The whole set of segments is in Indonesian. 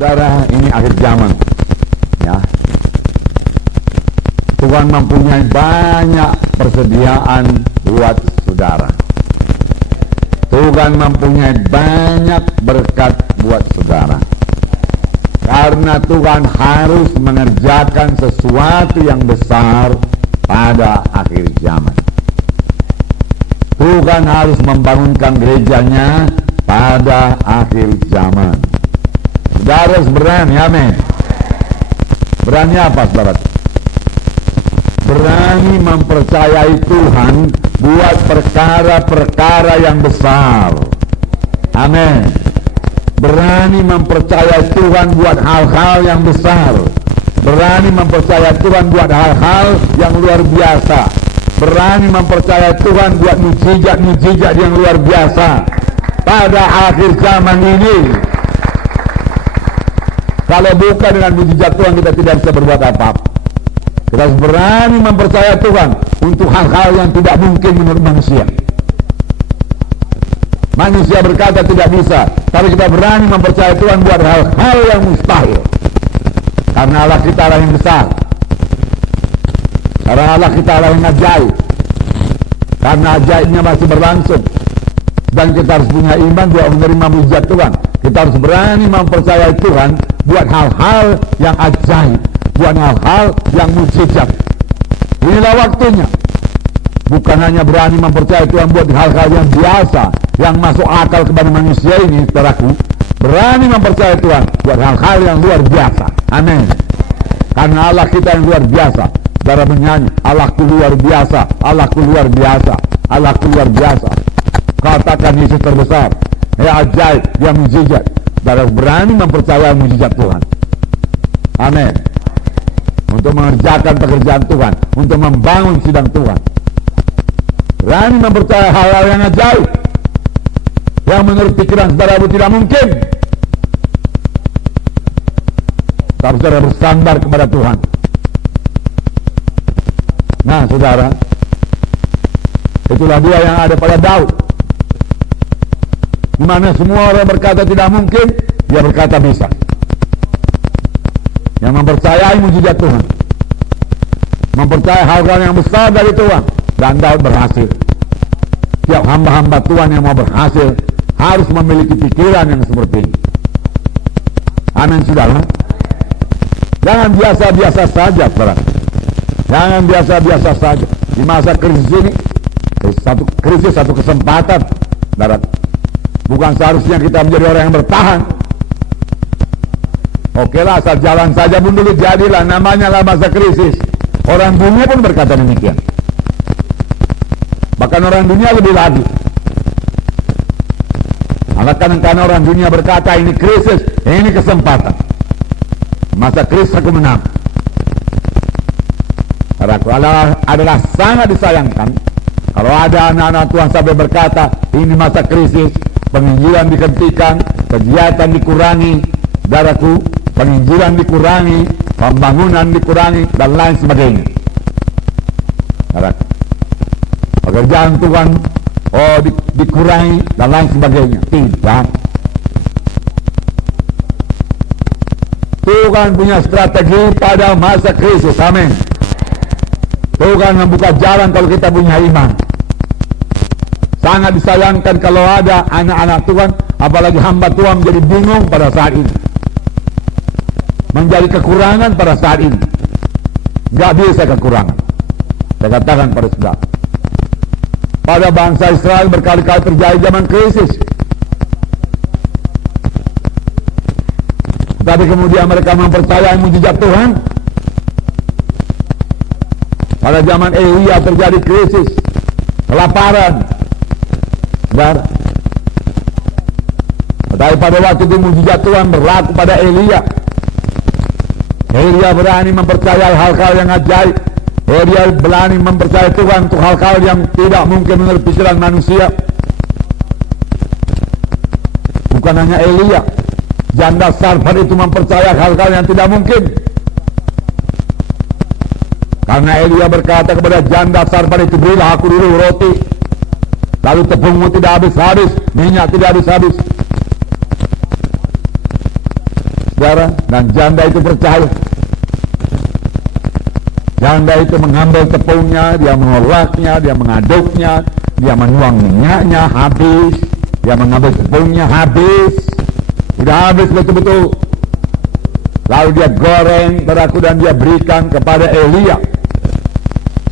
Saudara, ini akhir zaman, ya. Tuhan mempunyai banyak persediaan buat saudara. Tuhan mempunyai banyak berkat buat saudara. Karena Tuhan harus mengerjakan sesuatu yang besar pada akhir zaman. Tuhan harus membangunkan gerejanya pada akhir zaman. Saudara harus berani, amin. Berani apa, saudara? Berani mempercayai Tuhan buat perkara-perkara yang besar. Amin. Berani mempercayai Tuhan buat hal-hal yang besar. Berani mempercayai Tuhan buat hal-hal yang luar biasa. Berani mempercayai Tuhan buat mujizat-mujizat yang luar biasa pada akhir zaman ini. Kalau bukan dengan mujizat Tuhan, kita tidak bisa berbuat apa-apa. Kita harus berani mempercayai Tuhan untuk hal-hal yang tidak mungkin menurut manusia. Manusia berkata tidak bisa, tapi kita berani mempercayai Tuhan buat hal-hal yang mustahil. Karena Allah kita Allah yang besar. Karena Allah kita Allah yang ajaib. Karena ajaibnya masih berlangsung. Dan kita harus punya iman buat menerima mujizat Tuhan. Kita harus berani mempercayai Tuhan buat hal-hal yang ajaib, buat hal-hal yang mujizat. Inilah waktunya. Bukan hanya berani mempercayai Tuhan buat hal-hal yang biasa, yang masuk akal kepada manusia ini, saudaraku. Berani mempercayai Tuhan buat hal-hal yang luar biasa. Amin. Karena Allah kita yang luar biasa. Saudara menyanyi, Allahku luar biasa, Allahku luar biasa, Allahku luar biasa. Katakan Yesus terbesar, ya ajaib, ya mujizat. Saudara berani mempercayai mujizat Tuhan. Amin. Untuk mengerjakan pekerjaan Tuhan, untuk membangun sidang Tuhan. Berani mempercayai hal-hal yang ajaib, yang menurut pikiran saudara tidak mungkin. Tapi saudara bersandar kepada Tuhan. Nah saudara, itulah dia yang ada pada Daud. Di mana semua orang berkata tidak mungkin, dia berkata bisa. Yang mempercayai mujizat Tuhan, mempercayai hal-hal yang besar dari Tuhan, dan Daud berhasil. Tiap hamba-hamba Tuhan yang mau berhasil harus memiliki pikiran yang seperti ini. Amin, saudara. Jangan biasa-biasa saja, saudara. Jangan biasa-biasa saja. Di masa krisis ini, satu kesempatan, saudara. Bukan seharusnya kita menjadi orang yang bertahan. Oke lah, asal jalan saja pun dulu jadilah, namanya lah masa krisis. Orang dunia pun berkata demikian. Bahkan orang dunia lebih lagi. Karena orang dunia berkata ini krisis, ini kesempatan. Masa krisis aku menang. Aku adalah sangat disayangkan kalau ada anak-anak Tuhan sampai berkata ini masa krisis, penginjilan dihentikan, kegiatan dikurangi, saudaraku, penginjilan dikurangi, pembangunan dikurangi, dan lain sebagainya. Saudaraku, pekerjaan Tuhan dikurangi dan lain sebagainya. Tidak. Tuhan punya strategi pada masa krisis. Amin. Tuhan membuka jalan kalau kita punya iman. Sangat disayangkan kalau ada anak-anak Tuhan, apalagi hamba Tuhan, menjadi bingung pada saat ini, menjadi kekurangan pada saat ini. Gak bisa kekurangan. Saya katakan pada saudara, pada bangsa Israel berkali-kali terjadi zaman krisis, tapi kemudian mereka mempercayai mujizat Tuhan. Pada zaman Elia terjadi krisis, kelaparan, saudara. Tapi pada waktu itu mujizat Tuhan berlaku pada Elia. Elia berani mempercayai hal-hal yang ajaib. Elia berani mempercayai Tuhan untuk hal-hal yang tidak mungkin menurut pikiran manusia. Bukan hanya Elia, janda Sarfat itu mempercayai hal-hal yang tidak mungkin. Karena Elia berkata kepada janda Sarfat itu, berilah aku dulu roti, lalu tepungmu tidak habis-habis, minyak tidak habis-habis. saudara, dan janda itu percaya. Janda itu mengambil tepungnya, dia mengolahnya, dia mengaduknya, dia menuang minyaknya habis, dia mengambil tepungnya habis, sudah habis betul-betul. Lalu dia goreng saudaraku dan dia berikan kepada Elia.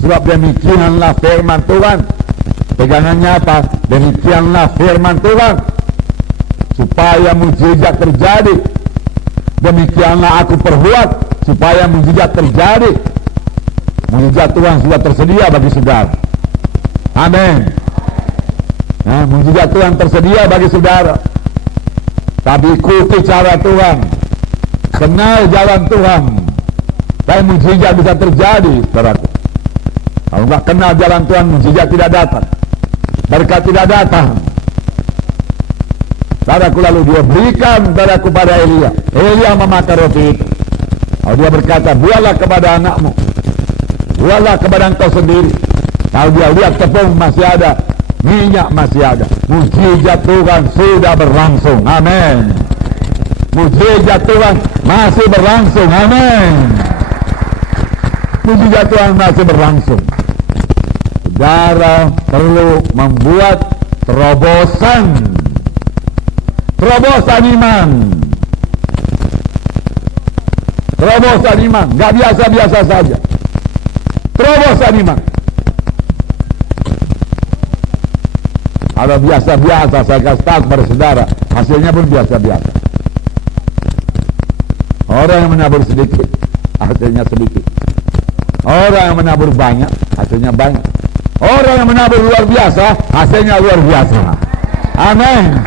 Sebab demikianlah firman Tuhan. Pegangannya apa? Demikianlah firman Tuhan, supaya mukjizat terjadi. Demikianlah aku perbuat supaya mukjizat terjadi. Mukjizat Tuhan sudah tersedia bagi saudara. Amin. Nah, mukjizat Tuhan tersedia bagi saudara. Tapi ikuti cara Tuhan, kenal jalan Tuhan, dan mukjizat bisa terjadi, saudaraku. Kalau enggak kenal jalan Tuhan, mukjizat tidak datang, berkat tidak datang. Saudaraku, lalu dia berikan saudaraku pada Elia. Elia memakan roti itu. Lalu dia berkata, buatlah kepada anakmu, buatlah kepada engkau sendiri. Lalu dia lihat tepung masih ada, minyak masih ada. Mukjizat Tuhan sudah berlangsung. Amin. Mukjizat Tuhan masih berlangsung. Amin. Mukjizat Tuhan masih berlangsung. Saudara perlu membuat terobosan iman. Terobosan iman, gak biasa-biasa saja. Terobosan iman. Kalau biasa-biasa, saya kasih tahu kepada saudara, hasilnya pun biasa-biasa. Orang yang menabur sedikit, hasilnya sedikit. Orang yang menabur banyak, hasilnya banyak. Orang yang menabur luar biasa, hasilnya luar biasa. Amin.